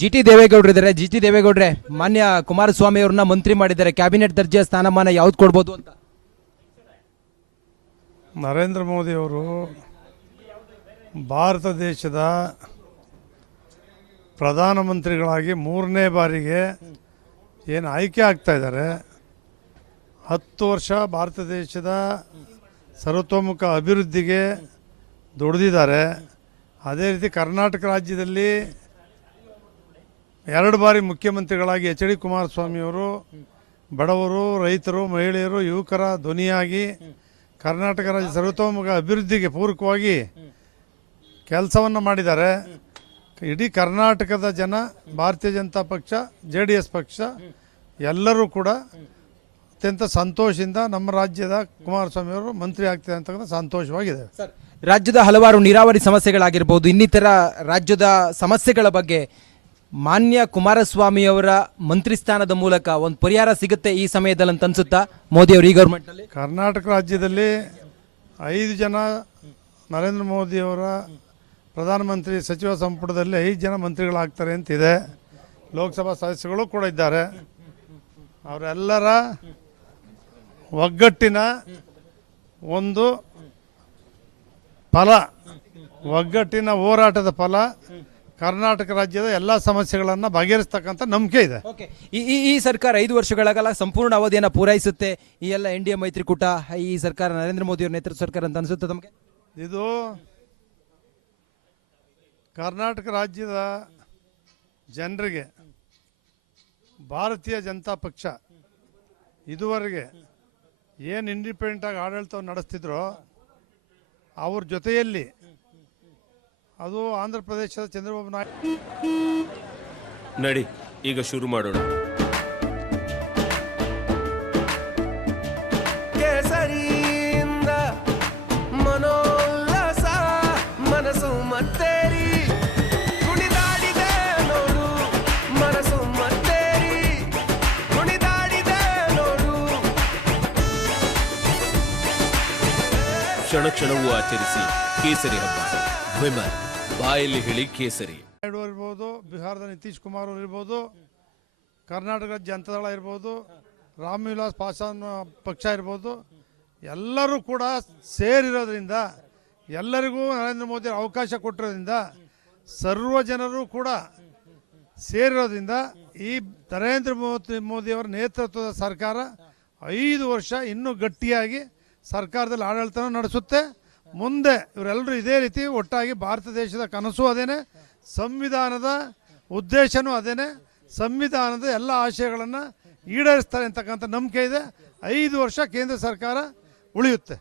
G T ದೇವೇಗೌಡರು ಇದ್ದಾರೆ. G T ದೇವೇಗೌಡ್ರೆ, ಮಾನ್ಯ ಕುಮಾರಸ್ವಾಮಿ ಅವ್ರನ್ನ ಮಂತ್ರಿ ಮಾಡಿದ್ದಾರೆ. ಕ್ಯಾಬಿನೆಟ್ ದರ್ಜೆಯ ಸ್ಥಾನಮಾನ ಯಾವ್ದು ಕೊಡ್ಬೋದು ಅಂತ? ನರೇಂದ್ರ ಮೋದಿ ಅವರು ಭಾರತ ದೇಶದ ಪ್ರಧಾನಮಂತ್ರಿಗಳಾಗಿ ಮೂರನೇ ಬಾರಿಗೆ ಏನು ಆಯ್ಕೆ ಆಗ್ತಾ ಇದ್ದಾರೆ. ಹತ್ತು ವರ್ಷ ಭಾರತ ದೇಶದ ಸರ್ವತೋಮುಖ ಅಭಿವೃದ್ಧಿಗೆ ದುಡಿದಿದ್ದಾರೆ. ಅದೇ ರೀತಿ ಕರ್ನಾಟಕ ರಾಜ್ಯದಲ್ಲಿ ಎರಡು ಬಾರಿ ಮುಖ್ಯಮಂತ್ರಿಗಳಾಗಿ ಎಚ್ ಡಿ ಕುಮಾರಸ್ವಾಮಿಯವರು ಬಡವರು, ರೈತರು, ಮಹಿಳೆಯರು, ಯುವಕರ ಧ್ವನಿಯಾಗಿ ಕರ್ನಾಟಕ ರಾಜ್ಯ ಸರ್ವತೋಮುಖ ಅಭಿವೃದ್ಧಿಗೆ ಪೂರಕವಾಗಿ ಕೆಲಸವನ್ನು ಮಾಡಿದ್ದಾರೆ. ಇಡೀ ಕರ್ನಾಟಕದ ಜನ, ಭಾರತೀಯ ಜನತಾ ಪಕ್ಷ, ಜೆ ಡಿ ಎಸ್ ಪಕ್ಷ, ಎಲ್ಲರೂ ಕೂಡ ಅತ್ಯಂತ ಸಂತೋಷದಿಂದ ನಮ್ಮ ರಾಜ್ಯದ ಕುಮಾರಸ್ವಾಮಿ ಅವರು ಮಂತ್ರಿ ಆಗ್ತಿದೆ ಅಂತಕ್ಕಂಥ ಸಂತೋಷವಾಗಿದೆ. ರಾಜ್ಯದ ಹಲವಾರು ನೀರಾವರಿ ಸಮಸ್ಯೆಗಳಾಗಿರ್ಬೋದು, ಇನ್ನಿತರ ರಾಜ್ಯದ ಸಮಸ್ಯೆಗಳ ಬಗ್ಗೆ ಮಾನ್ಯ ಕುಮಾರಸ್ವಾಮಿ ಅವರ ಮಂತ್ರಿ ಸ್ಥಾನದ ಮೂಲಕ ಒಂದು ಪರಿಹಾರ ಸಿಗುತ್ತೆ ಈ ಸಮಯದಲ್ಲಿ ಅಂತ ಅನ್ಸುತ್ತಾ? ಮೋದಿ ಅವರು ಈ ಗೌರ್ಮೆಂಟ್ ಕರ್ನಾಟಕ ರಾಜ್ಯದಲ್ಲಿ ಐದು ಜನ ನರೇಂದ್ರ ಮೋದಿಯವರ ಪ್ರಧಾನಮಂತ್ರಿ ಸಚಿವ ಸಂಪುಟದಲ್ಲಿ ಐದು ಜನ ಮಂತ್ರಿಗಳಾಗ್ತಾರೆ ಅಂತಿದೆ. ಲೋಕಸಭಾ ಸದಸ್ಯಗಳು ಕೂಡ ಇದ್ದಾರೆ. ಅವರೆಲ್ಲರ ಒಗ್ಗಟ್ಟಿನ ಒಂದು ಫಲ, ಒಗ್ಗಟ್ಟಿನ ಹೋರಾಟದ ಫಲ ಕರ್ನಾಟಕ ರಾಜ್ಯದ ಎಲ್ಲ ಸಮಸ್ಯೆಗಳನ್ನು ಬಗೆಹರಿಸ್ತಕ್ಕಂಥ ನಂಬಿಕೆ ಇದೆ. ಓಕೆ ಈ ಈ ಈ ಸರ್ಕಾರ ಐದು ವರ್ಷಗಳ ಕಾಲ ಸಂಪೂರ್ಣ ಅವಧಿಯನ್ನು ಪೂರೈಸುತ್ತೆ. ಈ ಎಲ್ಲ ಎನ್ ಡಿ ಎ ಮೈತ್ರಿಕೂಟ ಈ ಸರ್ಕಾರ ನರೇಂದ್ರ ಮೋದಿ ಅವರ ನೇತೃತ್ವ ಸರ್ಕಾರ ಅಂತ ಅನಿಸುತ್ತೆ ತಮಗೆ? ಇದು ಕರ್ನಾಟಕ ರಾಜ್ಯದ ಜನರಿಗೆ ಭಾರತೀಯ ಜನತಾ ಪಕ್ಷ ಇದುವರೆಗೆ ಏನು ಇಂಡಿಪೆಂಡೆಂಟಾಗಿ ಆಡಳಿತವನ್ನು ನಡೆಸ್ತಿದ್ರೋ ಅವ್ರ ಜೊತೆಯಲ್ಲಿ ಅದು ಆಂಧ್ರ ಪ್ರದೇಶದ ಚಂದ್ರಬಾಬು ನಾಯ್ಡು. ನಡಿ ಈಗ ಶುರು ಮಾಡೋಣ. ಕೇಸರಿಯಿಂದ ಮನೋಲ್ಲಸ ಮನಸ್ಸು ಮತ್ತೇರಿ. ಕುಣಿದಾಡಿದೆ ನೋಡು ಮನಸ್ಸು ಮತ್ತೇರಿ. ಕುಣಿದಾಡಿದೆ ನೋಡು. ಕ್ಷಣ ಕ್ಷಣವೂ ಆಚರಿಸಿ. ಕೇಸರಿ ಹಬ್ಬ. ವಿಮಲ್, ಬಾಯಲ್ಲಿ ಹೇಳಿ ಕೇಸರಿ. ನಾಯ್ಡು ಇರ್ಬೋದು, ಬಿಹಾರದ ನಿತೀಶ್ ಕುಮಾರ್ ಅವರು ಇರ್ಬೋದು ಕರ್ನಾಟಕದ ಜನತಾದಳ ಇರ್ಬೋದು ರಾಮ್ ವಿಲಾಸ್ ಪಾಸ್ವಾನ್ ಪಕ್ಷ ಇರ್ಬೋದು, ಎಲ್ಲರೂ ಕೂಡ ಸೇರಿರೋದ್ರಿಂದ, ಎಲ್ಲರಿಗೂ ನರೇಂದ್ರ ಮೋದಿ ಅವಕಾಶ ಕೊಟ್ಟಿರೋದ್ರಿಂದ, ಸರ್ವ ಜನರು ಕೂಡ ಸೇರಿರೋದ್ರಿಂದ, ಈ ನರೇಂದ್ರ ಮೋದಿ ಮೋದಿಯವರ ನೇತೃತ್ವದ ಸರ್ಕಾರ ಐದು ವರ್ಷ ಇನ್ನೂ ಗಟ್ಟಿಯಾಗಿ ಸರ್ಕಾರದಲ್ಲಿ ಆಡಳಿತನ ನಡೆಸುತ್ತೆ. ಮುಂದೆ ಇವರೆಲ್ಲರೂ ಇದೇ ರೀತಿ ಒಟ್ಟಾಗಿ ಭಾರತ ದೇಶದ ಕನಸು ಅದೇನೆ, ಸಂವಿಧಾನದ ಉದ್ದೇಶನೂ ಅದೇನೆ, ಸಂವಿಧಾನದ ಎಲ್ಲ ಆಶಯಗಳನ್ನು ಈಡೇರಿಸ್ತಾರೆ ಅಂತಕ್ಕಂಥ ನಂಬಿಕೆ ಇದೆ. ಐದು ವರ್ಷ ಕೇಂದ್ರ ಸರ್ಕಾರ ಉಳಿಯುತ್ತೆ.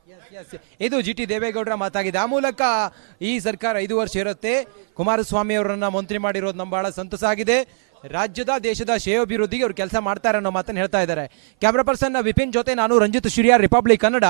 ಇದು ಜಿ ಟಿ ದೇವೇಗೌಡರ ಮಾತಾಗಿದೆ. ಆ ಮೂಲಕ ಈ ಸರ್ಕಾರ ಐದು ವರ್ಷ ಇರುತ್ತೆ. ಕುಮಾರಸ್ವಾಮಿ ಅವರನ್ನು ಮಂತ್ರಿ ಮಾಡಿರೋದು ನಮ್ಮ ಬಹಳ ಸಂತಸ ಆಗಿದೆ. ರಾಜ್ಯದ, ದೇಶದ ಶ್ರೇಯೋಭಿವೃದ್ಧಿಗೆ ಅವರು ಕೆಲಸ ಮಾಡ್ತಾರೆ ಅನ್ನೋ ಮಾತನ್ನು ಹೇಳ್ತಾ ಇದ್ದಾರೆ. ಕ್ಯಾಮ್ರಾ ಪರ್ಸನ್ ವಿಪಿನ್ ಜೊತೆ ನಾನು ರಂಜಿತ್ ಶಿರಿಯಾ ರಿಪಬ್ಲಿಕ್ ಕನ್ನಡ.